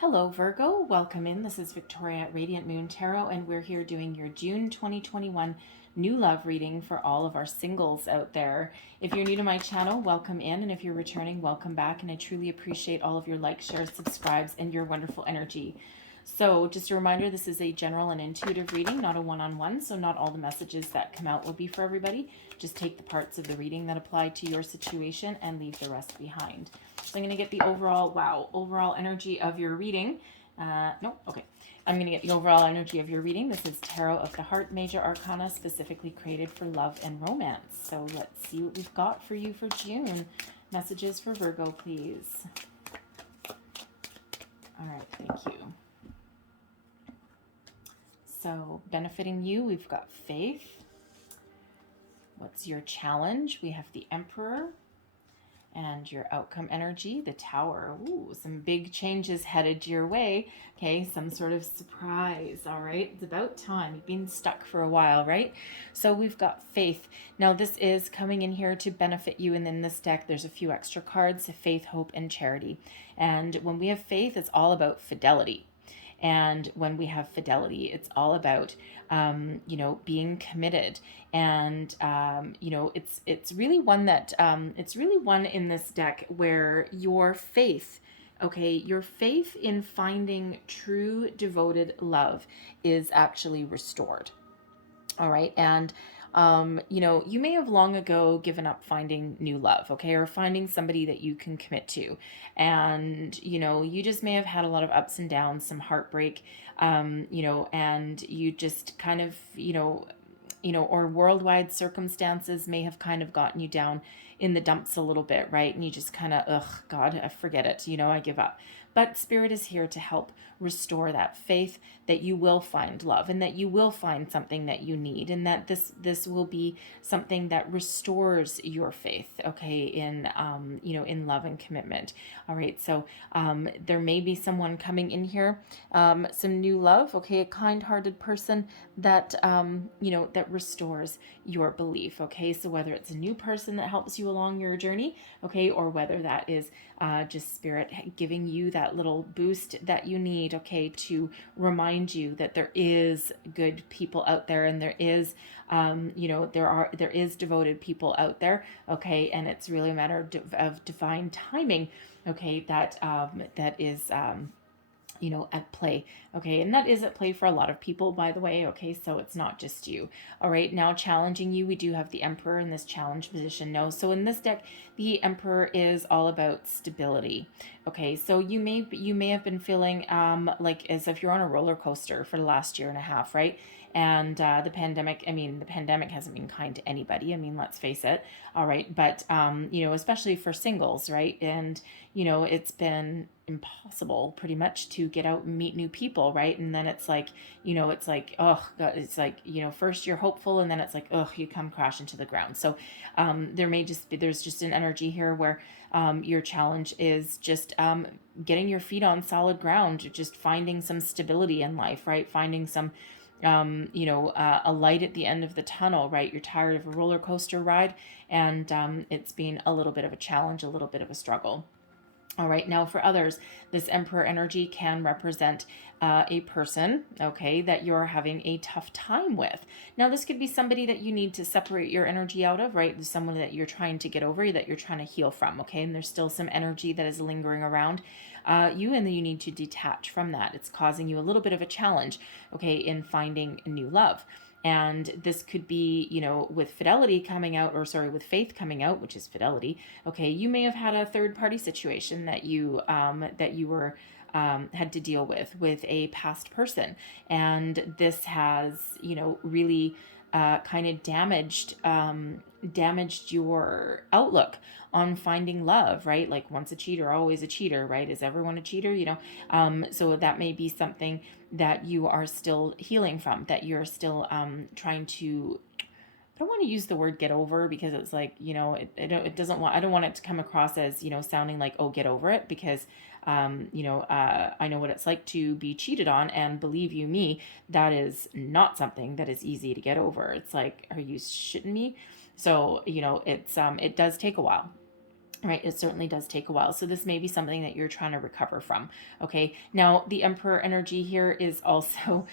Hello, Virgo. Welcome in. This is Victoria at Radiant Moon Tarot, and we're here doing your June 2021 new love reading for all of our singles out there. If you're new to my channel, welcome in, and if you're returning, welcome back. And I truly appreciate all of your likes, shares, subscribes, and your wonderful energy. So just a reminder, this is a general and intuitive reading, not a one-on-one, so not all the messages that come out will be for everybody. Just take the parts of the reading that apply to your situation and leave the rest behind. So I'm going to get the overall energy of your reading. No, okay. I'm going to get the overall energy of your reading. This is Tarot of the Heart, Major Arcana, specifically created for love and romance. So let's see what we've got for you for June. Messages for Virgo, please. All right, thank you. So benefiting you, we've got faith. What's your challenge? We have the Emperor. And your outcome energy, the Tower. Ooh, some big changes headed your way. Okay, some sort of surprise. All right, it's about time. You've been stuck for a while, right? So we've got faith. Now this is coming in here to benefit you, and in this deck there's a few extra cards: faith, hope, and charity. And when we have faith, it's all about fidelity. And when we have fidelity, it's all about, being committed. And, it's really one that, it's really one in this deck where your faith, okay, your faith in finding true devoted love is actually restored. All right. And, you may have long ago given up finding new love, okay, or finding somebody that you can commit to. And, you just may have had a lot of ups and downs, some heartbreak, and you just kind of, or worldwide circumstances may have kind of gotten you down in the dumps a little bit, right? And you just kind of, God, forget it, I give up. But Spirit is here to help restore that faith that you will find love, and that you will find something that you need, and that this will be something that restores your faith, okay, in in love and commitment. All right, so there may be someone coming in here, some new love, okay, a kind-hearted person that that restores your belief, okay. So whether it's a new person that helps you along your journey, okay, or whether that is just Spirit giving you that little boost that you need, okay, to remind you that there is good people out there, and there is there is devoted people out there, okay. And it's really a matter of divine timing, okay, that that is at play, okay. And that is at play for a lot of people, by the way, okay. So it's not just you. All right, now challenging you, we do have the Emperor in this challenge position. No, so in this deck, the Emperor is all about stability, okay. So you may have been feeling like as if you're on a roller coaster for the last year and a half, right? And the pandemic hasn't been kind to anybody, let's face it. All right, but especially for singles, right? And it's been impossible pretty much to get out and meet new people, right? And then it's like, oh God, it's like, first you're hopeful, and then it's like, oh, you come crash into the ground. So there's just an energy here where your challenge is just getting your feet on solid ground, just finding some stability in life, right? Finding some a light at the end of the tunnel, right? You're tired of a roller coaster ride, and it's been a little bit of a challenge, a little bit of a struggle. All right, now for others, this Emperor energy can represent a person, okay, that you're having a tough time with. Now, this could be somebody that you need to separate your energy out of, right? Someone that you're trying to get over, that you're trying to heal from, okay? And there's still some energy that is lingering around you, and then you need to detach from that. It's causing you a little bit of a challenge, okay, in finding new love. And this could be, with fidelity coming out, or sorry, with faith coming out, which is fidelity. Okay, you may have had a third party situation that you were had to deal with a past person, and this has really kind of damaged your outlook on finding love, right? Like, once a cheater, always a cheater, right? Is everyone a cheater? So that may be something that you are still healing from, that you're still trying to, I don't want to use the word get over, because it's like, it doesn't want, I don't want it to come across as, sounding like, oh, get over it, because, I know what it's like to be cheated on, and believe you me, that is not something that is easy to get over. It's like, are you shitting me? So, it does take a while. right? It certainly does take a while. So this may be something that you're trying to recover from. Okay. Now the Emperor energy here is also,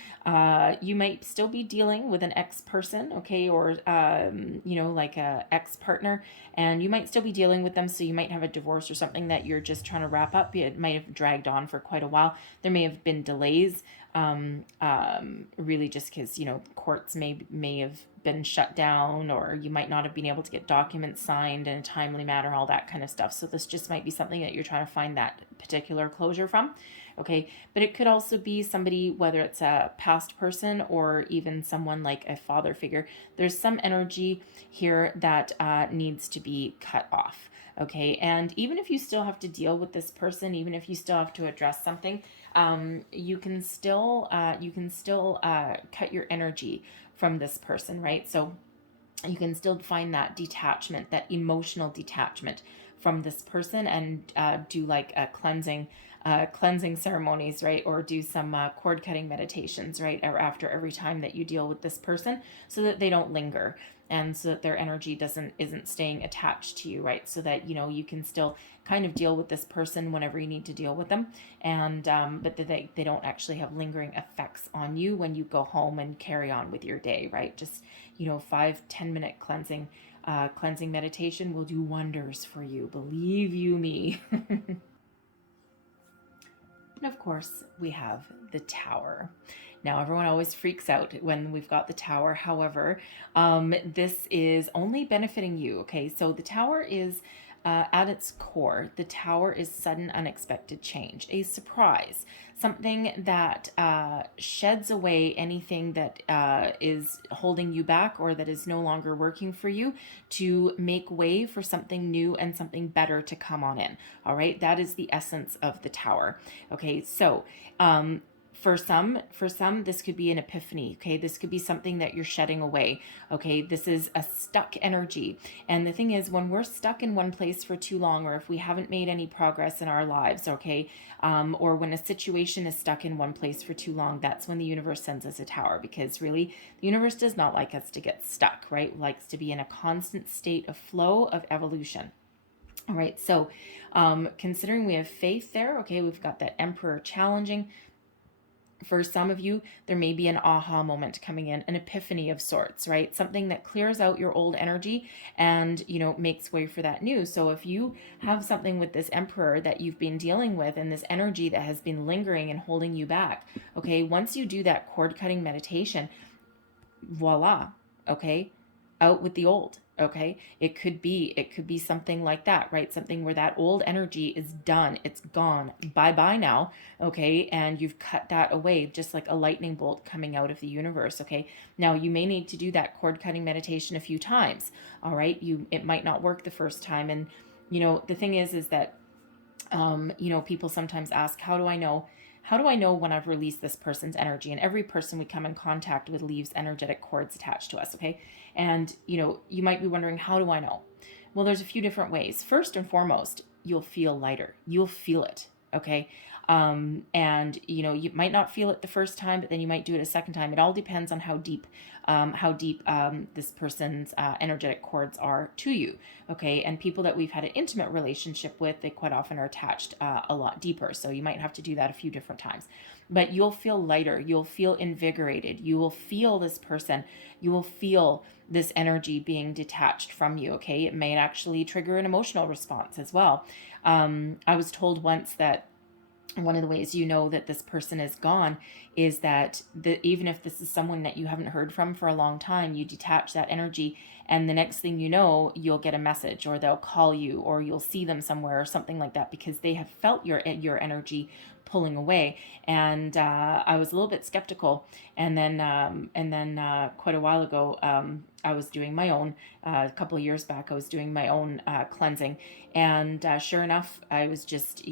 you might still be dealing with an ex person. Okay. Or, like a ex partner, and you might still be dealing with them. So you might have a divorce or something that you're just trying to wrap up. It might have dragged on for quite a while. There may have been delays, really just because, courts may have been shut down, or you might not have been able to get documents signed in a timely manner, all that kind of stuff. So this just might be something that you're trying to find that particular closure from. Okay. But it could also be somebody, whether it's a past person or even someone like a father figure. There's some energy here that needs to be cut off. Okay. And even if you still have to deal with this person, even if you still have to address something, you can still cut your energy from this person, right? So you can still find that detachment, that emotional detachment from this person, and do like a cleansing ceremonies, right? Or do some cord cutting meditations, right? Or after every time that you deal with this person, so that they don't linger, and so that their energy isn't staying attached to you, right? So that, you can still kind of deal with this person whenever you need to deal with them, and but that they don't actually have lingering effects on you when you go home and carry on with your day, right? Just 5-10 minute cleansing meditation will do wonders for you, believe you me. And of course, we have the Tower. Now, everyone always freaks out when we've got the Tower. However, this is only benefiting you. Okay, so the Tower is, at its core, the Tower is sudden, unexpected change, a surprise, something that sheds away anything that is holding you back, or that is no longer working for you, to make way for something new and something better to come on in. All right, that is the essence of the Tower. Okay, so for some, this could be an epiphany. Okay, this could be something that you're shedding away. Okay, this is a stuck energy. And the thing is, when we're stuck in one place for too long, or if we haven't made any progress in our lives, okay, or when a situation is stuck in one place for too long, that's when the universe sends us a Tower, because really the universe does not like us to get stuck, right? It likes to be in a constant state of flow, of evolution. All right, so considering we have faith there, okay, we've got that Emperor challenging. For some of you, there may be an aha moment coming in, an epiphany of sorts, right? Something that clears out your old energy and, makes way for that new. So if you have something with this Emperor that you've been dealing with, and this energy that has been lingering and holding you back, okay, once you do that cord cutting meditation, voila, okay, out with the old. Okay, it could be something like that, right? Something where that old energy is done, it's gone, bye bye now. Okay, and you've cut that away, just like a lightning bolt coming out of the universe. Okay, now you may need to do that cord cutting meditation a few times. All right, it might not work the first time. And the thing is that people sometimes ask, how do I know when I've released this person's energy? And every person we come in contact with leaves energetic cords attached to us, okay? And, you might be wondering, how do I know? Well, there's a few different ways. First and foremost, you'll feel lighter. You'll feel it, okay? And, you might not feel it the first time, but then you might do it a second time. It all depends on how deep this person's energetic cords are to you, okay? And people that we've had an intimate relationship with, they quite often are attached a lot deeper. So you might have to do that a few different times. But you'll feel lighter. You'll feel invigorated. You will feel this person. You will feel this energy being detached from you, okay? It may actually trigger an emotional response as well. I was told once that one of the ways you know that this person is gone is that even if this is someone that you haven't heard from for a long time, you detach that energy, and the next thing you know, you'll get a message, or they'll call you, or you'll see them somewhere or something like that, because they have felt your energy pulling away. And I was a little bit skeptical, and then quite a while ago, I was doing my own, a couple of years back, I was doing my own cleansing, and sure enough, I was just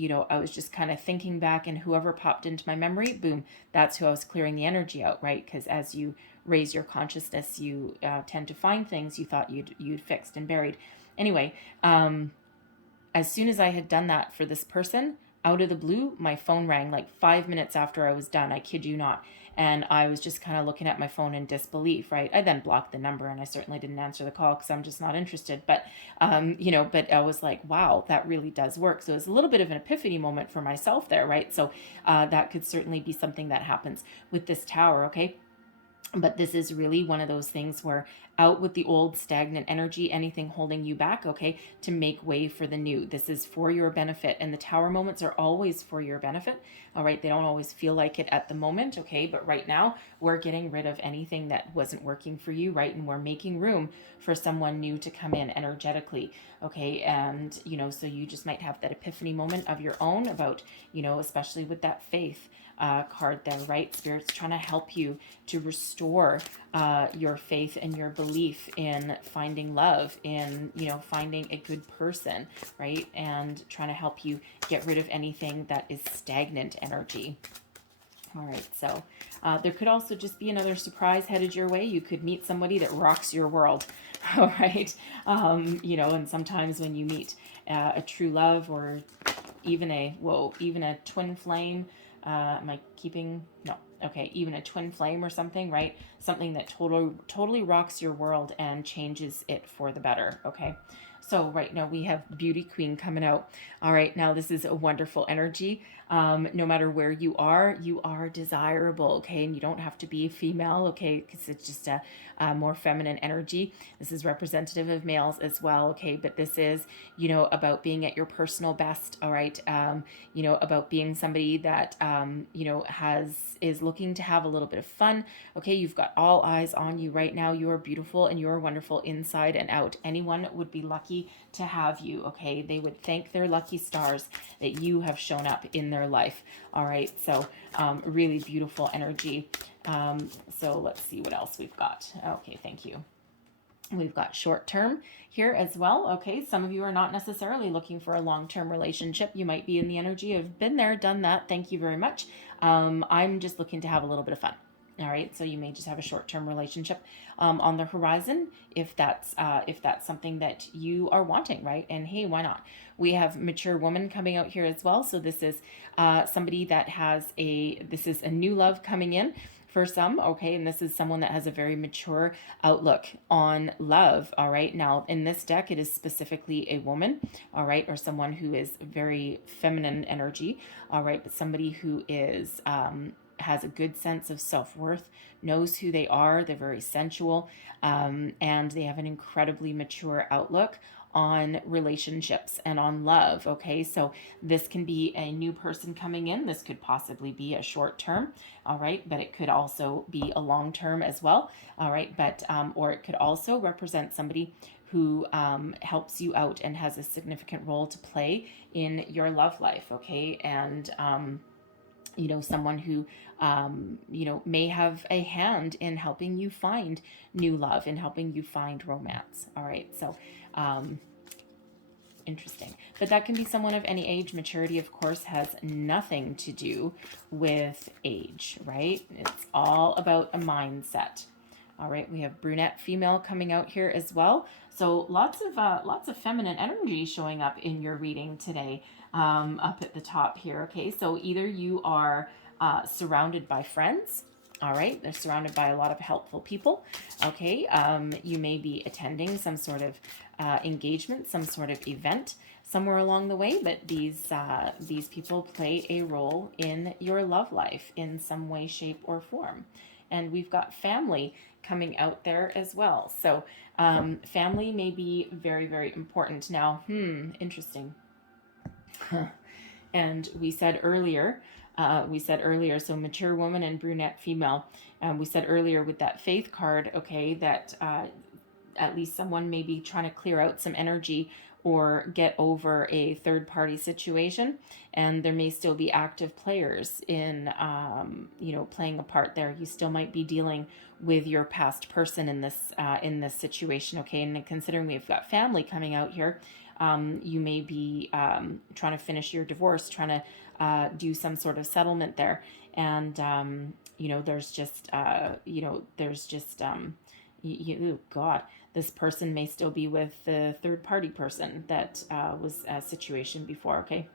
kind of thinking back, and whoever popped into my memory, boom, that's who I was clearing the energy out, right? Because as you raise your consciousness, you tend to find things you thought you'd fixed and buried. Anyway, as soon as I had done that for this person, out of the blue, my phone rang like 5 minutes after I was done. I kid you not. And I was just kind of looking at my phone in disbelief, right? I then blocked the number, and I certainly didn't answer the call because I'm just not interested. But, but I was like, wow, that really does work. So it's a little bit of an epiphany moment for myself there, right? So that could certainly be something that happens with this tower, okay? But this is really one of those things where out with the old stagnant energy, anything holding you back, okay, to make way for the new. This is for your benefit. And the tower moments are always for your benefit. All right. They don't always feel like it at the moment. Okay. But right now we're getting rid of anything that wasn't working for you. Right. And we're making room for someone new to come in energetically. Okay. And, so you just might have that epiphany moment of your own about, especially with that faith card there, right? Spirit's trying to help you to restore your faith and your belief in finding love, in, finding a good person, right? And trying to help you get rid of anything that is stagnant energy. All right, so there could also just be another surprise headed your way. You could meet somebody that rocks your world, all right? And sometimes when you meet a true love, or even a twin flame, am I keeping? No. Okay, even a twin flame or something, right? Something that totally rocks your world and changes it for the better, okay? So right now we have Beauty Queen coming out. All right, now this is a wonderful energy. No matter where you are desirable, okay? And you don't have to be a female, okay? Because it's just a more feminine energy. This is representative of males as well, okay? But this is, about being at your personal best, all right? About being somebody that, is looking to have a little bit of fun, okay? You've got all eyes on you right now. You are beautiful and you are wonderful inside and out. Anyone would be lucky to have you, okay? They would thank their lucky stars that you have shown up in their life. All right, so really beautiful energy. So let's see what else we've got. Okay, thank you. We've got short term here as well. Okay, some of you are not necessarily looking for a long-term relationship. You might be in the energy of been there, done that. Thank you very much. I'm just looking to have a little bit of fun. All right, so you may just have a short-term relationship on the horizon if that's something that you are wanting, right? And hey, why not? We have mature woman coming out here as well. So this is somebody that this is a new love coming in for some, okay? And this is someone that has a very mature outlook on love, all right? Now, in this deck, it is specifically a woman, all right? Or someone who is very feminine energy, all right? But somebody who is, has a good sense of self-worth, knows who they are, they're very sensual, and they have an incredibly mature outlook on relationships and on love, okay? So this can be a new person coming in. This could possibly be a short term, all right? But it could also be a long term as well, all right? But, or it could also represent somebody who helps you out and has a significant role to play in your love life, okay? And, someone who, may have a hand in helping you find new love and helping you find romance. All right. So, interesting. But that can be someone of any age. Maturity, of course, has nothing to do with age, right? It's all about a mindset. All right. We have brunette female coming out here as well. So lots of feminine energy showing up in your reading today, up at the top here. Okay. So either you are surrounded by friends. All right. They're surrounded by a lot of helpful people. Okay. You may be attending some sort of engagement, some sort of event somewhere along the way, but these people play a role in your love life in some way, shape, or form. And we've got family coming out there as well. So family may be very, very important. Now, interesting. And we said earlier, so mature woman and brunette female. We said earlier with that faith card, okay, that at least someone may be trying to clear out some energy or get over a third party situation, and there may still be active players in playing a part there. You still might be dealing with your past person in this situation, okay? And considering we've got family coming out here, you may be trying to finish your divorce, trying to do some sort of settlement there, and there's just God, this person may still be with the third party person that was a situation before, okay?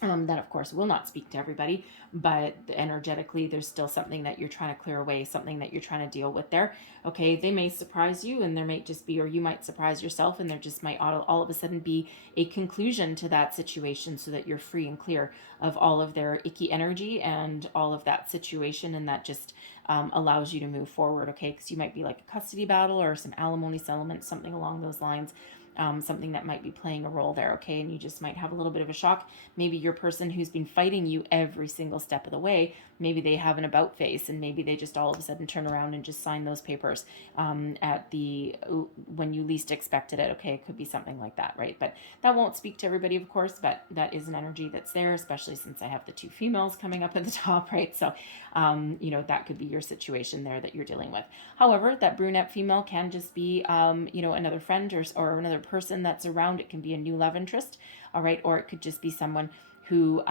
That of course will not speak to everybody, but energetically there's still something that you're trying to clear away, something that you're trying to deal with there. Okay, they may surprise you, and there might just be, or you might surprise yourself, and there just might all of a sudden be a conclusion to that situation, so that you're free and clear of all of their icky energy and all of that situation, and that just allows you to move forward. Okay, because you might be like a custody battle or some alimony settlement, something along those lines. Something that might be playing a role there, okay? And you just might have a little bit of a shock. Maybe your person who's been fighting you every single step of the way, maybe they have an about face, and maybe they just all of a sudden turn around and just sign those papers when you least expected it, okay? It could be something like that, right? But that won't speak to everybody, of course, but that is an energy that's there, especially since I have the two females coming up at the top, right? So, that could be your situation there that you're dealing with. However, that brunette female can just be, another friend or another person that's around. It can be a new love interest, all right, or it could just be someone who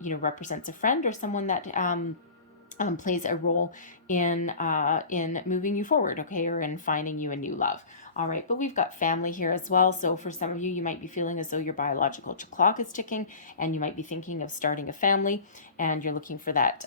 represents a friend, or someone that plays a role in moving you forward, okay, or in finding you a new love. All right, but we've got family here as well. So for some of you, you might be feeling as though your biological clock is ticking, and you might be thinking of starting a family, and you're looking for that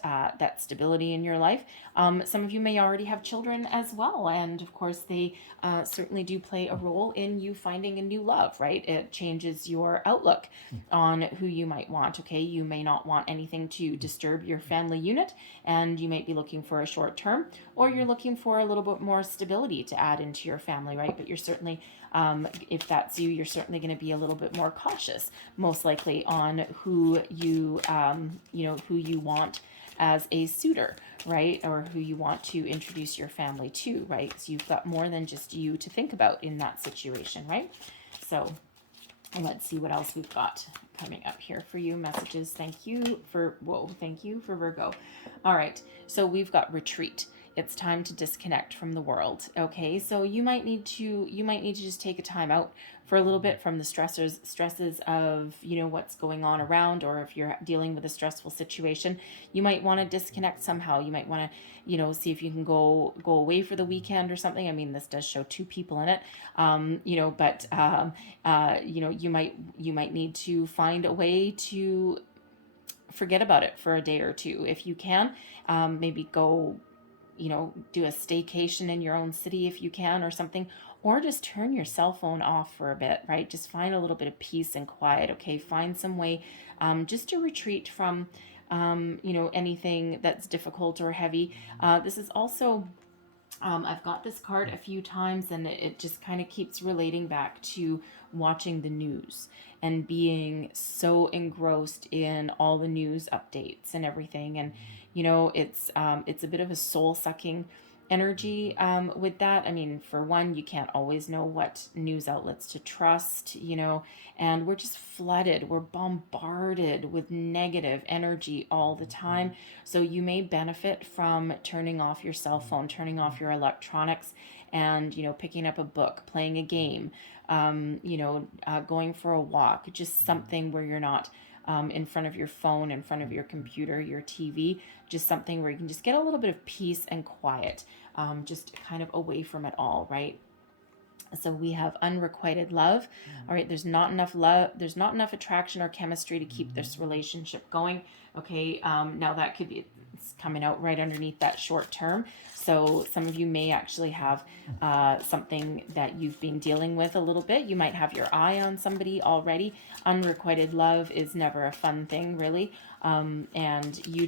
stability in your life. Some of you may already have children as well, and of course they certainly do play a role in you finding a new love, right? It changes your outlook on who you might want. Okay, you may not want anything to disturb your family unit, and you might be looking for a short term, or you're looking for a little bit more stability to add into your family, right? But you're certainly, if that's you, you're certainly going to be a little bit more cautious, most likely, on who you want as a suitor, right? Or who you want to introduce your family to, right? So you've got more than just you to think about in that situation, right? So let's see what else we've got coming up here for you. Messages. Thank you for Virgo. All right. So we've got retreat. It's time to disconnect from the world. Okay. So you might need to just take a time out for a little bit from the stresses of, what's going on around, or if you're dealing with a stressful situation, you might want to disconnect somehow. You might want to, see if you can go away for the weekend or something. I mean, this does show two people in it, but you might need to find a way to forget about it for a day or two if you can. Maybe go, do a staycation in your own city if you can, or something, or just turn your cell phone off for a bit, right? Just find a little bit of peace and quiet. Okay, find some way just to retreat from anything that's difficult or heavy. This is also, I've got this card a few times, and it just kind of keeps relating back to watching the news and being so engrossed in all the news updates and everything. And it's a bit of a soul-sucking energy with that. I mean, for one, you can't always know what news outlets to trust, and we're just flooded. We're bombarded with negative energy all the time. So you may benefit from turning off your cell phone, turning off your electronics, and, picking up a book, playing a game, going for a walk, just something where you're not in front of your phone, in front of your computer, your TV, just something where you can just get a little bit of peace and quiet, just kind of away from it all, right? So we have unrequited love. All right, there's not enough love, there's not enough attraction or chemistry to keep this relationship going. Okay, now that could be, it's coming out right underneath that short term. So some of you may actually have something that you've been dealing with a little bit. You might have your eye on somebody already. Unrequited love is never a fun thing, really. And you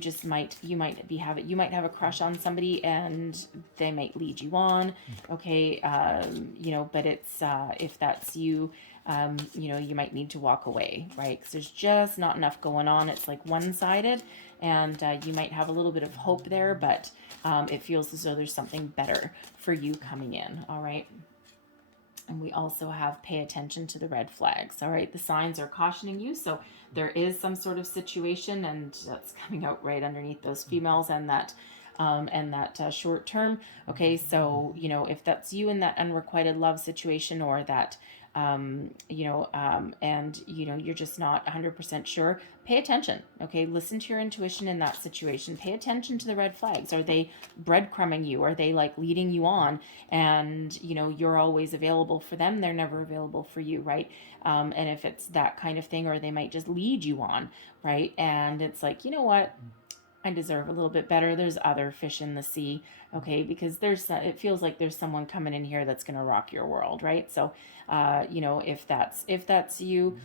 might have a crush on somebody, and they might lead you on. Okay, but it's if that's you, you might need to walk away, right? Because there's just not enough going on. It's like one-sided, and you might have a little bit of hope there, but it feels as though there's something better for you coming in, all right? And we also have pay attention to the red flags, all right? The signs are cautioning you, so there is some sort of situation, and that's coming out right underneath those females and that short term. Okay, so if that's you in that unrequited love situation, or that and you're just not 100% sure, pay attention. Okay, listen to your intuition in that situation. Pay attention to the red flags. Are they breadcrumbing you? Are they like leading you on? And you're always available for them, they're never available for you, right? And if it's that kind of thing, or they might just lead you on, right? And it's like, you know what, I deserve a little bit better. There's other fish in the sea, okay? Because it feels like there's someone coming in here that's going to rock your world, right? So, if that's you,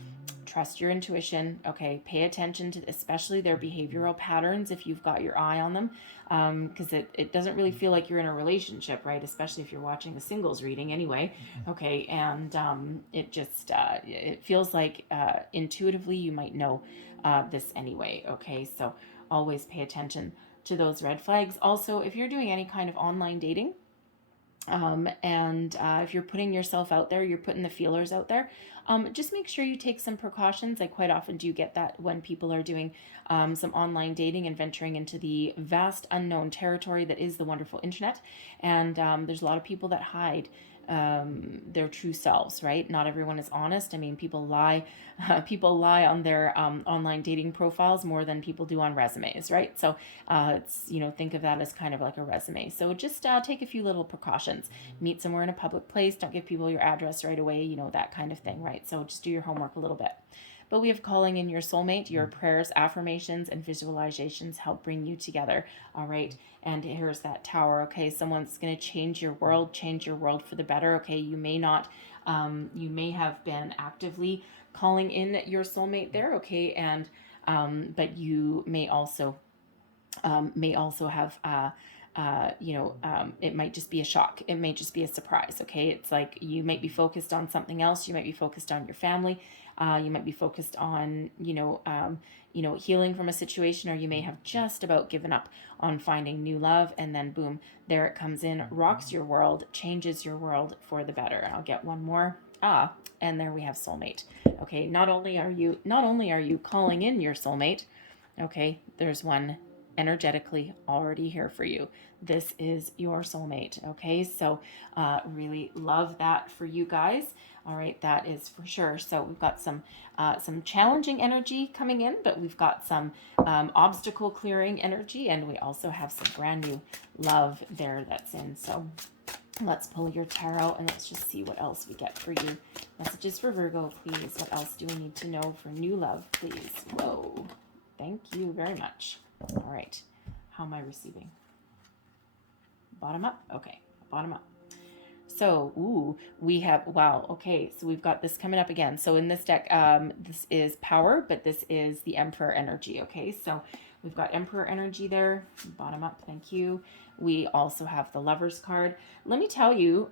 trust your intuition, okay? Pay attention to especially their behavioral patterns if you've got your eye on them, because it doesn't really feel like you're in a relationship, right? Especially if you're watching a singles reading anyway, okay? And it feels like intuitively you might know this anyway, okay? So always pay attention to those red flags. Also, if you're doing any kind of online dating, and if you're putting yourself out there, you're putting the feelers out there, just make sure you take some precautions. I quite often do get that when people are doing some online dating and venturing into the vast unknown territory that is the wonderful internet. And there's a lot of people that hide their true selves, right? Not everyone is honest. I mean, people lie on their online dating profiles more than people do on resumes, right? So it's, think of that as kind of like a resume. So just take a few little precautions. Meet somewhere in a public place. Don't give people your address right away, that kind of thing, right? So just do your homework a little bit. But we have calling in your soulmate. Your prayers, affirmations, and visualizations help bring you together. All right. And here's that tower. Okay. Someone's going to change your world for the better. Okay. You may not, you may have been actively calling in your soulmate there. Okay. And, but you may also have, it might just be a shock. It may just be a surprise. Okay. It's like you might be focused on something else. You might be focused on your family. You might be focused on, healing from a situation, or you may have just about given up on finding new love. And then boom, there it comes in, rocks your world, changes your world for the better. And I'll get one more. And there we have soulmate. Okay. Not only are you calling in your soulmate, okay, there's one energetically already here for you. This is your soulmate. Okay, so really love that for you guys. All right, that is for sure. So we've got some challenging energy coming in, but we've got some obstacle clearing energy, and we also have some brand new love there that's in. So let's pull your tarot and let's just see what else we get for you. Messages for Virgo, please. What else do we need to know for new love, please? Whoa, thank you very much. All right, how am I receiving? Bottom up? Okay, bottom up. So, we have, wow, okay, so we've got this coming up again. So in this deck, this is power, but this is the Emperor energy, okay? So we've got Emperor energy there, bottom up, thank you. We also have the Lovers card. Let me tell you,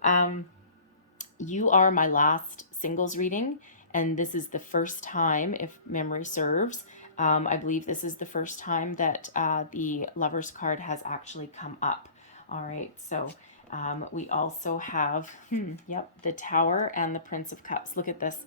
you are my last singles reading, and this is the first time, if memory serves, I believe this is the first time that the Lovers card has actually come up. All right, so we also have, the Tower and the Prince of Cups. Look at this.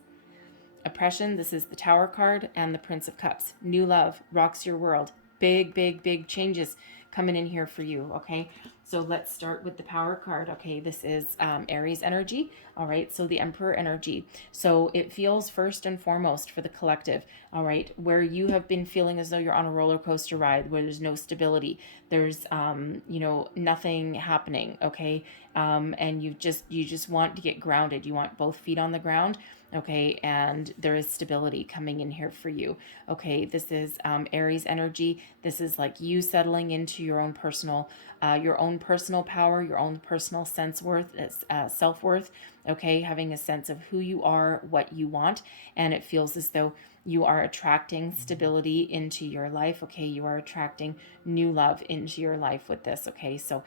Oppression, this is the Tower card, and the Prince of Cups. New love, rocks your world. Big, big, big changes coming in here for you, okay? So let's start with the Power card. Okay, this is Aries energy. All right, so the Emperor energy. So it feels first and foremost for the collective, all right, where you have been feeling as though you're on a roller coaster ride where there's no stability. There's, nothing happening, okay? And you just want to get grounded. You want both feet on the ground, okay? And there is stability coming in here for you, okay? This is Aries energy. This is like you settling into your own personal power, your own personal self-worth, okay? Having a sense of who you are, what you want, and it feels as though you are attracting stability into your life, okay? You are attracting new love into your life with this, okay? So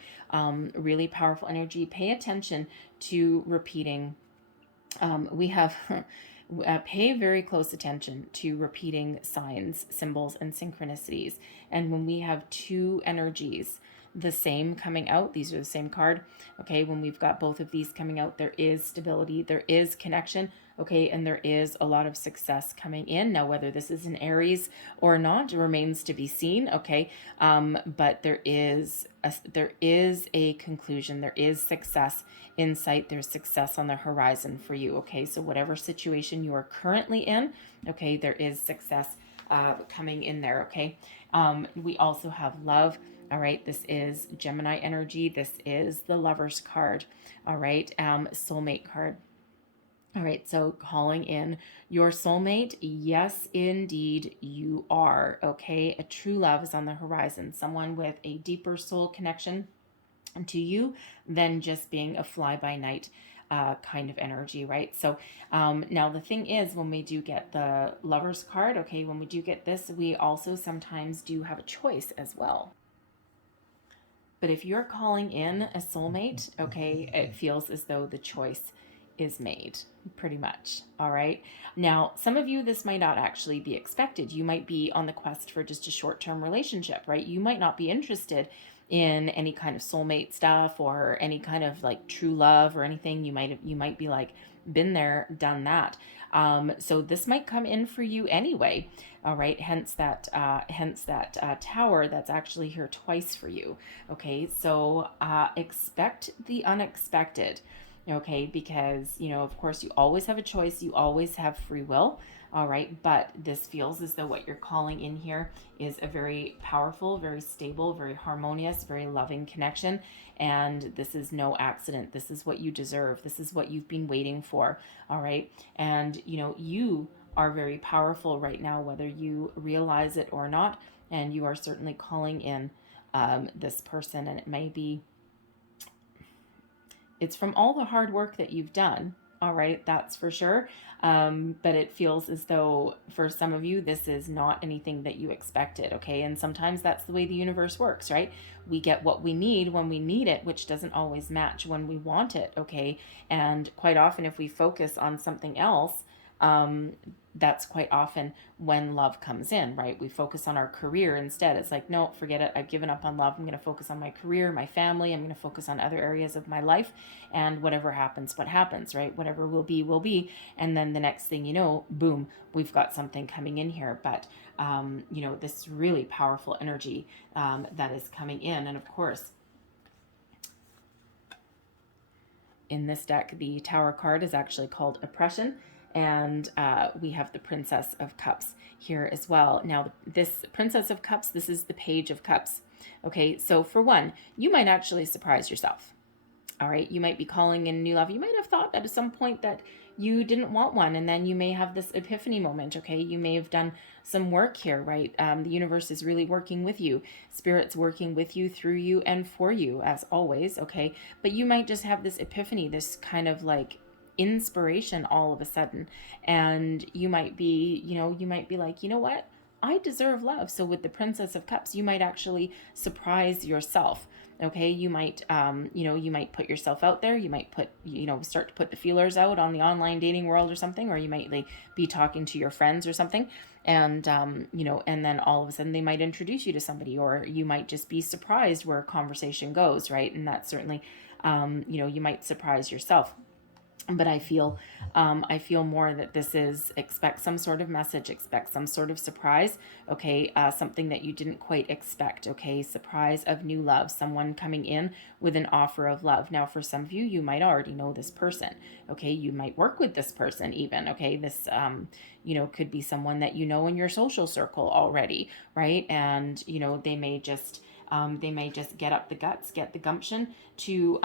really powerful energy. Pay attention to repeating. We have... pay very close attention to repeating signs, symbols, and synchronicities. And when we have two energies the same coming out, these are the same card, okay, when we've got both of these coming out, there is stability, there is connection, okay? And there is a lot of success coming in. Now, whether this is an Aries or not remains to be seen, okay? But there is a conclusion. There is success in sight. There's success on the horizon for you, okay? So whatever situation you are currently in, okay, there is success coming in there, okay? We also have love. All right, this is Gemini energy. This is the Lover's card. All right, soulmate card. All right, so calling in your soulmate. Yes, indeed, you are. Okay, a true love is on the horizon. Someone with a deeper soul connection to you than just being a fly-by-night kind of energy, right? So now the thing is, when we do get the Lover's card, okay, when we do get this, we also sometimes do have a choice as well. But if you're calling in a soulmate, okay, it feels as though the choice is made, pretty much. All right. Now, some of you, this might not actually be expected. You might be on the quest for just a short-term relationship, right? You might not be interested in any kind of soulmate stuff or any kind of like true love or anything. You might be like, been there, done that. So this might come in for you anyway. All right. Hence that tower that's actually here twice for you. Okay. So expect the unexpected. Okay, because, you know, of course, you always have a choice. You always have free will. All right, but this feels as though what you're calling in here is a very powerful, very stable, very harmonious, very loving connection. And this is no accident. This is what you deserve. This is what you've been waiting for. All right, and, you know, you are very powerful right now, whether you realize it or not. And you are certainly calling in this person, and it may be, it's from all the hard work that you've done. All right, that's for sure. But it feels as though for some of you, this is not anything that you expected. Okay. And sometimes that's the way the universe works, right? We get what we need when we need it, which doesn't always match when we want it. Okay. And quite often, if we focus on something else, that's quite often when love comes in, right? We focus on our career instead. It's like, no, forget it. I've given up on love. I'm going to focus on my career, my family. I'm going to focus on other areas of my life, and whatever happens, what happens, right? Whatever will be, will be. And then the next thing you know, boom, we've got something coming in here. But, you know, this really powerful energy that is coming in. And of course, in this deck, the Tower card is actually called Oppression. And we have the Princess of Cups here as well. Now, this Princess of Cups, this is the Page of Cups. Okay, so for one, you might actually surprise yourself. All right, you might be calling in new love. You might have thought that at some point that you didn't want one, and then you may have this epiphany moment. Okay, you may have done some work here, right? The universe is really working with you. Spirit's working with you, through you, and for you, as always. Okay, but you might just have this epiphany, this kind of like inspiration all of a sudden, and you might be, you know, you might be like, you know what, I deserve love. So with the Princess of Cups, you might actually surprise yourself. Okay, you might, you know, you might put yourself out there. You might put, you know, start to put the feelers out on the online dating world or something, or you might like be talking to your friends or something, and you know, and then all of a sudden they might introduce you to somebody, or you might just be surprised where a conversation goes, right? And that's certainly, you know, you might surprise yourself. But I feel more that this is, expect some sort of message, expect some sort of surprise, okay, something that you didn't quite expect, okay, surprise of new love, someone coming in with an offer of love. Now, for some of you, you might already know this person, okay, you might work with this person even, okay, this, you know, could be someone that you know in your social circle already, right? And, you know, they may just get up the guts, get the gumption to,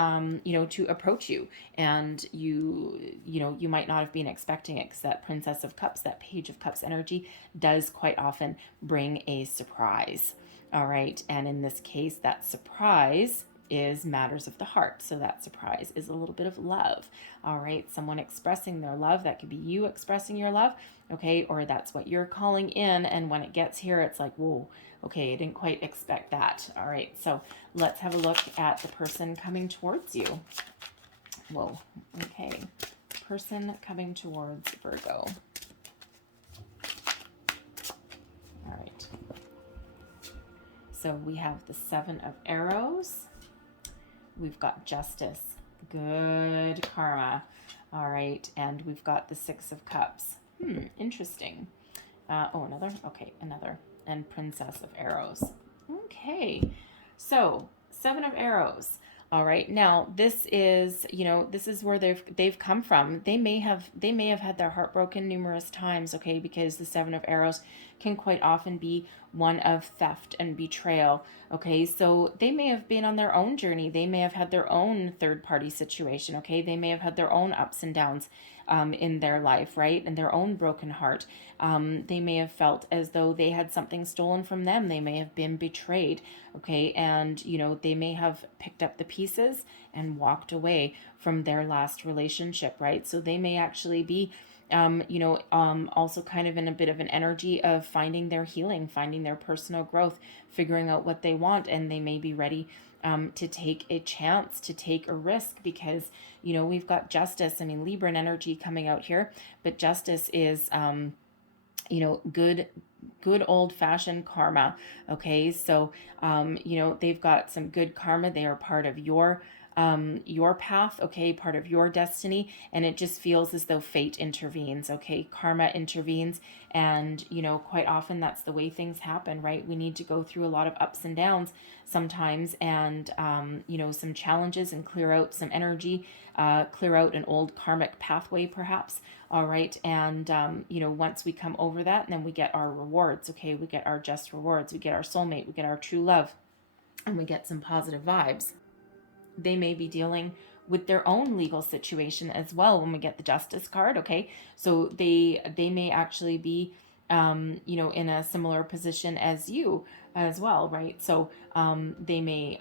you know, to approach you. And you know, you might not have been expecting it, because that Princess of Cups, that Page of Cups energy does quite often bring a surprise. All right. And in this case, that surprise is matters of the heart. So that surprise is a little bit of love. All right. Someone expressing their love. That could be you expressing your love. Okay. Or that's what you're calling in. And when it gets here, it's like, whoa, okay, I didn't quite expect that. All right. So let's have a look at the person coming towards you. Whoa. Okay. Person coming towards Virgo. All right. So we have the 7 of Arrows. We've got Justice Good karma. All right, and we've got the Six of Cups. Interesting. Oh, another? Okay, another. And Princess of Arrows. Okay, so Seven of Arrows. All right, now this is, this is where they've come from. They may have had their heart broken numerous times, okay, because the Seven of Arrows can quite often be one of theft and betrayal. Okay, so they may have been on their own journey. They may have had their own third party situation. Okay, they may have had their own ups and downs in their life, right? And their own broken heart. They may have felt as though they had something stolen from them. They may have been betrayed. Okay, and they may have picked up the pieces and walked away from their last relationship, right? So they may actually be also kind of in a bit of an energy of finding their healing, finding their personal growth, figuring out what they want, and they may be ready to take a chance, to take a risk, because we've got Justice. I mean, Libran energy coming out here, but Justice is good old-fashioned karma. Okay, so they've got some good karma. They are part of your path, okay, part of your destiny, and it just feels as though fate intervenes. Okay, karma intervenes, and quite often that's the way things happen, right? We need to go through a lot of ups and downs sometimes, and some challenges, and clear out some energy, clear out an old karmic pathway perhaps. All right, and once we come over that, then we get our rewards. Okay, we get our just rewards, we get our soulmate, we get our true love, and we get some positive vibes. They may be dealing with their own legal situation as well when we get the Justice card. Okay, so they may actually be in a similar position as you as well, right? So they may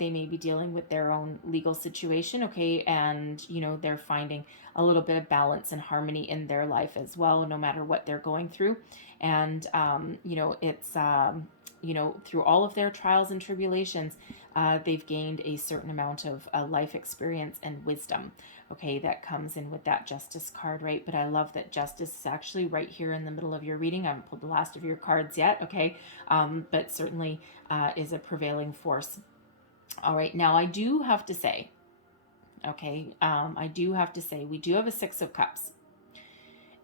be dealing with their own legal situation. Okay, and they're finding a little bit of balance and harmony in their life as well, no matter what they're going through. And it's through all of their trials and tribulations, they've gained a certain amount of life experience and wisdom. Okay, that comes in with that Justice card, right? But I love that Justice is actually right here in the middle of your reading. I haven't pulled the last of your cards yet, okay? But certainly is a prevailing force. All right, now I do have to say, we do have a Six of Cups.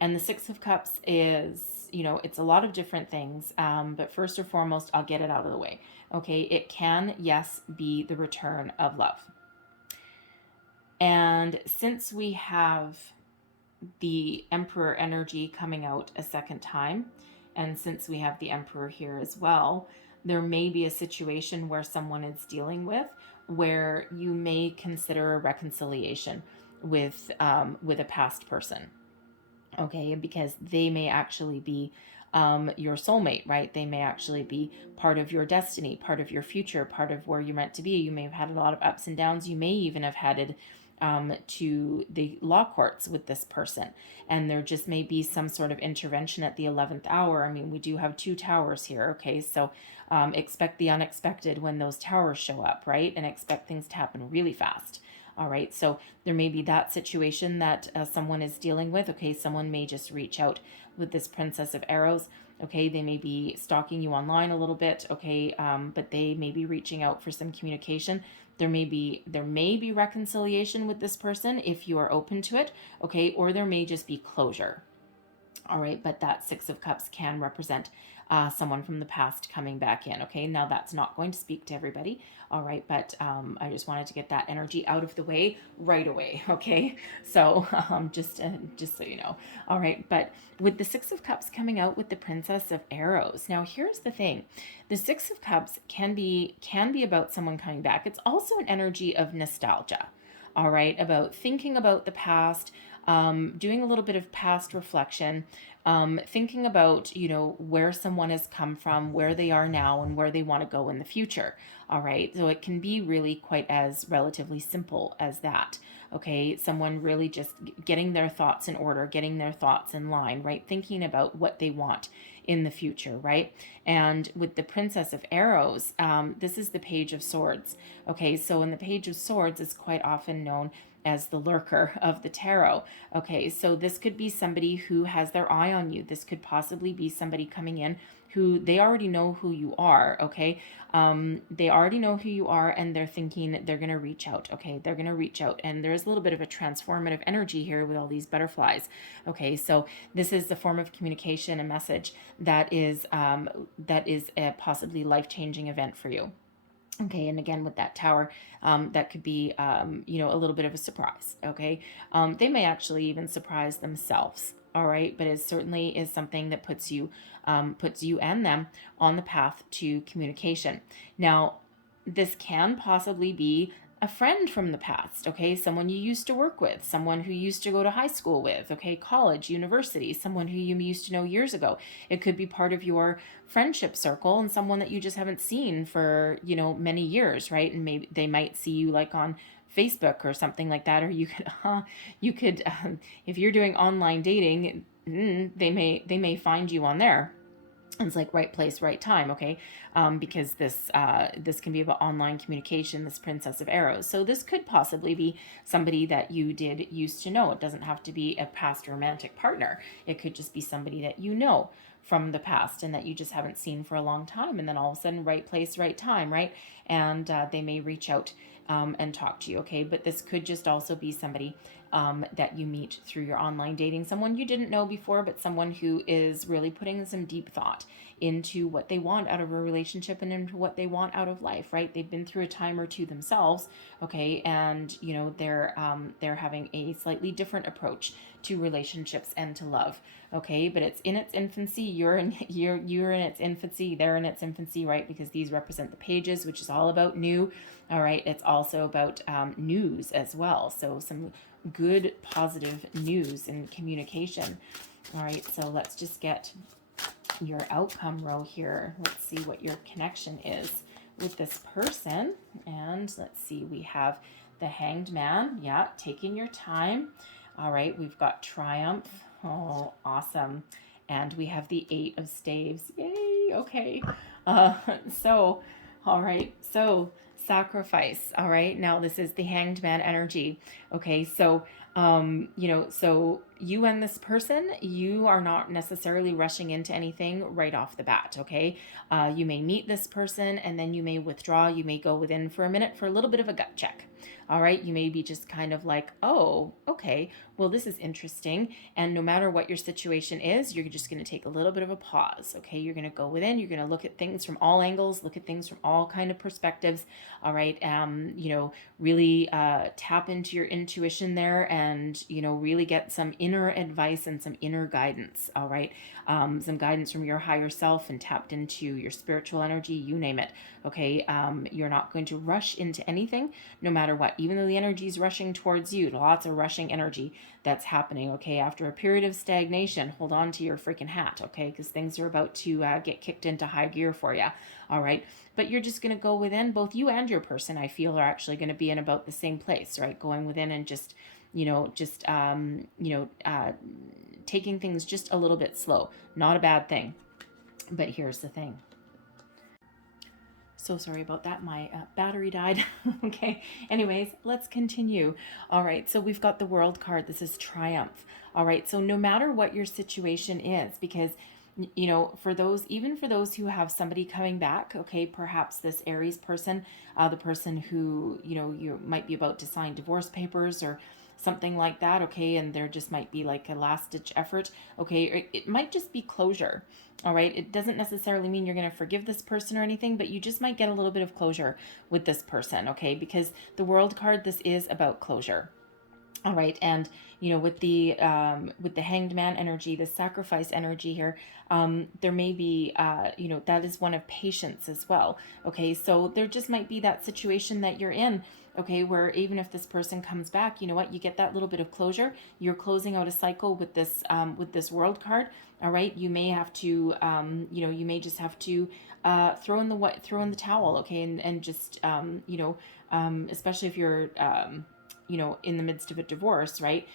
And the Six of Cups is, it's a lot of different things. But first and foremost, I'll get it out of the way. Okay, it can, yes, be the return of love. And since we have the Emperor energy coming out a second time, and since we have the Emperor here as well, there may be a situation where someone is dealing with where you may consider a reconciliation with a past person. Okay, because they may actually be your soulmate, right? They may actually be part of your destiny, part of your future, part of where you're meant to be. You may have had a lot of ups and downs. You may even have headed to the law courts with this person, and there just may be some sort of intervention at the 11th hour. I mean, we do have two towers here, okay? So expect the unexpected when those towers show up, right? And expect things to happen really fast. All right, so there may be that situation that someone is dealing with. Okay, someone may just reach out with this Princess of Arrows. Okay, they may be stalking you online a little bit. Okay, but they may be reaching out for some communication. There may be reconciliation with this person if you are open to it. Okay, or there may just be closure. All right, but that Six of Cups can represent someone from the past coming back in. Okay, now that's not going to speak to everybody. All right, but I just wanted to get that energy out of the way right away. Okay, so just so you know. All right, but with the Six of Cups coming out with the Princess of Arrows. Now here's the thing: the Six of Cups can be about someone coming back. It's also an energy of nostalgia. All right, about thinking about the past, doing a little bit of past reflection, thinking about, where someone has come from, where they are now, and where they want to go in the future. All right, so it can be really quite as relatively simple as that. Okay, someone really just getting their thoughts in order, getting their thoughts in line, right? Thinking about what they want in the future, right? And with the Princess of Arrows, this is the Page of Swords. Okay, so in the Page of Swords is quite often known as the lurker of the tarot. Okay, so this could be somebody who has their eye on you. This could possibly be somebody coming in who they already know who you are. Okay, they already know who you are, and they're thinking they're going to reach out. Okay, they're going to reach out, and there's a little bit of a transformative energy here with all these butterflies. Okay, so this is the form of communication, a message that is a possibly life-changing event for you. Okay, and again with that tower, that could be, a little bit of a surprise. Okay, they may actually even surprise themselves. All right, but it certainly is something that puts you and them on the path to communication. Now, this can possibly be a friend from the past, okay? Someone you used to work with, someone who you used to go to high school with, okay? College, university, someone who you used to know years ago. It could be part of your friendship circle and someone that you just haven't seen for, many years, right? And maybe they might see you like on Facebook or something like that, or you could, if you're doing online dating, they may find you on there. It's like right place, right time, okay? Because this can be about online communication, this Princess of Arrows. So this could possibly be somebody that you did used to know. It doesn't have to be a past romantic partner. It could just be somebody that you know from the past and that you just haven't seen for a long time. And then all of a sudden, right place, right time, right? And they may reach out and talk to you, okay? But this could just also be somebody that you meet through your online dating, someone you didn't know before, but someone who is really putting some deep thought into what they want out of a relationship and into what they want out of life, right? They've been through a time or two themselves, okay, and they're having a slightly different approach to relationships and to love, okay? But it's in its infancy. You're in its infancy. They're in its infancy, right? Because these represent the pages, which is all about new. All right, it's also about news as well. So some good positive news and communication. All right, so let's just get your outcome row here. Let's see what your connection is with this person. And let's see, we have the Hanged Man. Yeah, taking your time. All right, we've got Triumph. Oh, awesome. And we have the Eight of Staves. Yay, okay. So, all right, so Sacrifice. All right, now this is the Hanged Man energy. Okay, so so you and this person, you are not necessarily rushing into anything right off the bat. Okay, you may meet this person and then you may withdraw. You may go within for a minute for a little bit of a gut check. All right, you may be just kind of like, oh, okay, well, this is interesting. And no matter what your situation is, you're just going to take a little bit of a pause. Okay, you're going to go within, you're going to look at things from all angles, look at things from all kind of perspectives. All right, really tap into your intuition there and, really get some inner advice and some inner guidance. All right, some guidance from your higher self and tapped into your spiritual energy, you name it. Okay, you're not going to rush into anything, no matter what, even though the energy is rushing towards you. Lots of rushing energy that's happening. Okay, after a period of stagnation, hold on to your freaking hat. Okay, because things are about to get kicked into high gear for you. All right, but you're just going to go within. Both you and your person, I feel, are actually going to be in about the same place, right? Going within and just taking things just a little bit slow. Not a bad thing. But here's the thing. So sorry about that. My battery died. Okay. Anyways, let's continue. All right. So we've got the World card. This is Triumph. All right. So no matter what your situation is, because for those who have somebody coming back, okay, perhaps this Aries person, the person who, you might be about to sign divorce papers or something like that, okay, and there just might be like a last-ditch effort, okay, it might just be closure. All right, it doesn't necessarily mean you're going to forgive this person or anything, but you just might get a little bit of closure with this person, okay, because the World card, this is about closure. All right, and with the Hanged Man energy, the Sacrifice energy here, there may be that is one of patience as well. Okay, so there just might be that situation that you're in, okay, where even if this person comes back, you know what, you get that little bit of closure. You're closing out a cycle with this World card. All right, you may have to you may just have to throw in the towel, okay, and just especially if you're in the midst of a divorce, right?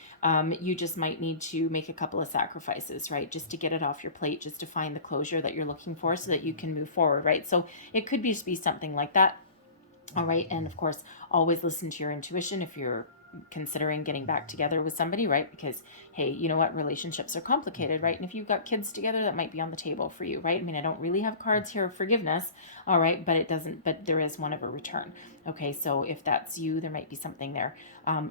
You just might need to make a couple of sacrifices, right? Just to get it off your plate, just to find the closure that you're looking for so that you can move forward, right? So it could just be something like that. All right. And of course, always listen to your intuition. If you're considering getting back together with somebody, right? Because, hey, you know what? Relationships are complicated, right? And if you've got kids together, that might be on the table for you, right? I mean, I don't really have cards here of forgiveness, all right, but there is one of a return. Okay, so if that's you, there might be something there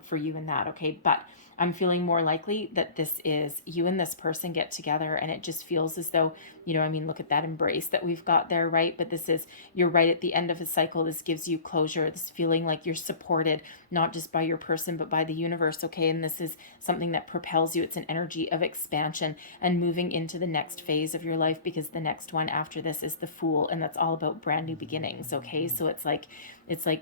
for you in that, okay? But I'm feeling more likely that this is you and this person get together, and it just feels as though, you know, I mean, look at that embrace that we've got there, right? But this is, you're right at the end of a cycle. This gives you closure, this feeling like you're supported, not just by your person, but by the universe, okay? And this is something that propels you. It's an energy of expansion and moving into the next phase of your life, because the next one after this is the Fool, and that's all about brand new beginnings, okay? So it's like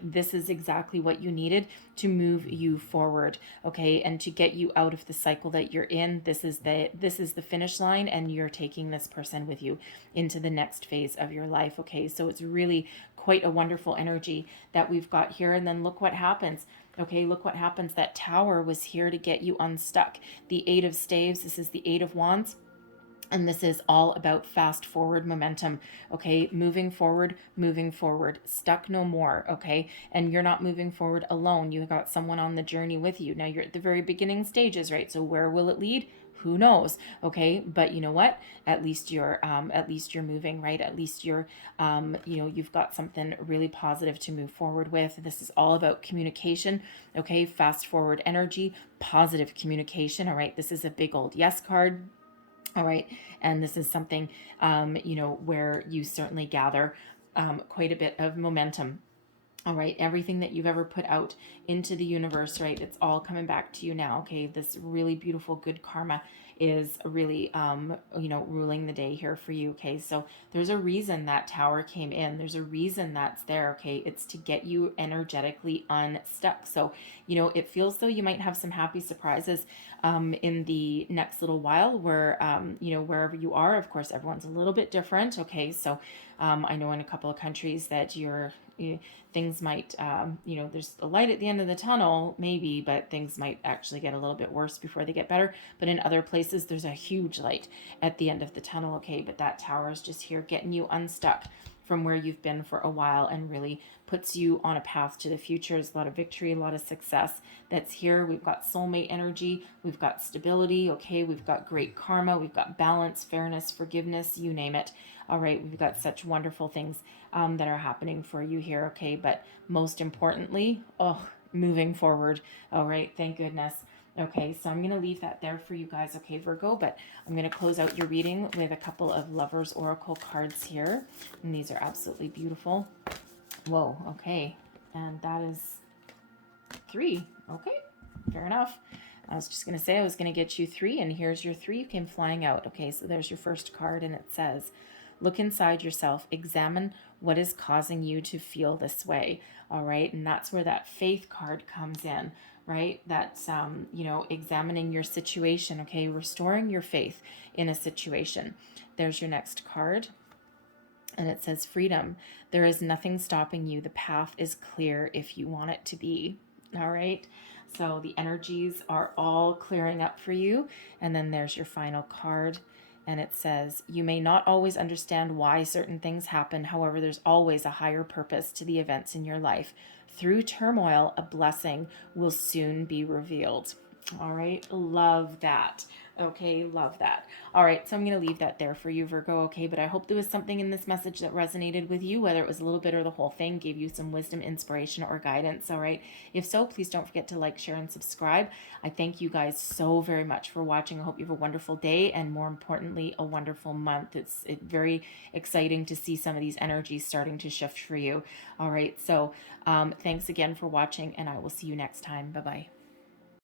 this is exactly what you needed to move you forward, okay, and to get you out of the cycle that you're in. This is the finish line, and you're taking this person with you into the next phase of your life, okay? So it's really quite a wonderful energy that we've got here. And then look what happens. Okay, look what happens. That Tower was here to get you unstuck. The Eight of Staves, this is the Eight of Wands. And this is all about fast forward momentum, okay? Moving forward, stuck no more, okay? And you're not moving forward alone. You've got someone on the journey with you. Now you're at the very beginning stages, right? So where will it lead? Who knows? Okay, but you know what? At least you're moving, right? At least you're, you've got something really positive to move forward with. This is all about communication, okay? Fast forward energy, positive communication. All right, this is a big old yes card. All right. And this is something, where you certainly gather quite a bit of momentum. All right. Everything that you've ever put out into the universe, right? It's all coming back to you now. Okay. This really beautiful, good karma is really, ruling the day here for you. Okay. So there's a reason that Tower came in. There's a reason that's there. Okay. It's to get you energetically unstuck. So, it feels though you might have some happy surprises in the next little while where, wherever you are. Of course, everyone's a little bit different. Okay. So I know in a couple of countries that things might, there's a light at the end of the tunnel, maybe, but things might actually get a little bit worse before they get better. But in other places, there's a huge light at the end of the tunnel, okay? But that Tower is just here getting you unstuck from where you've been for a while, and really puts you on a path to the future. There's a lot of victory, a lot of success that's here. We've got soulmate energy, we've got stability, okay? We've got great karma, we've got balance, fairness, forgiveness, you name it. All right, we've got such wonderful things that are happening for you here, okay? But most importantly, moving forward. All right, thank goodness. Okay, so I'm going to leave that there for you guys, okay, Virgo, but I'm going to close out your reading with a couple of Lovers Oracle cards here, and these are absolutely beautiful. Whoa, okay, and that is 3. Okay, fair enough. I was just going to say I was going to get you 3, and here's your 3. You came flying out. Okay, so there's your first card, and it says, look inside yourself, examine what is causing you to feel this way. All right, and that's where that Faith card comes in, right? That's, examining your situation, okay? Restoring your faith in a situation. There's your next card, and it says freedom. There is nothing stopping you. The path is clear if you want it to be. All right. So the energies are all clearing up for you. And then there's your final card. And it says, you may not always understand why certain things happen. However, there's always a higher purpose to the events in your life. Through turmoil, a blessing will soon be revealed. All right. Love that. Okay, love that. All right, so I'm going to leave that there for you, Virgo, okay? But I hope there was something in this message that resonated with you, whether it was a little bit or the whole thing, gave you some wisdom, inspiration, or guidance, all right? If so, please don't forget to like, share, and subscribe. I thank you guys so very much for watching. I hope you have a wonderful day, and more importantly, a wonderful month. It's very exciting to see some of these energies starting to shift for you. All right, so thanks again for watching, and I will see you next time. Bye-bye.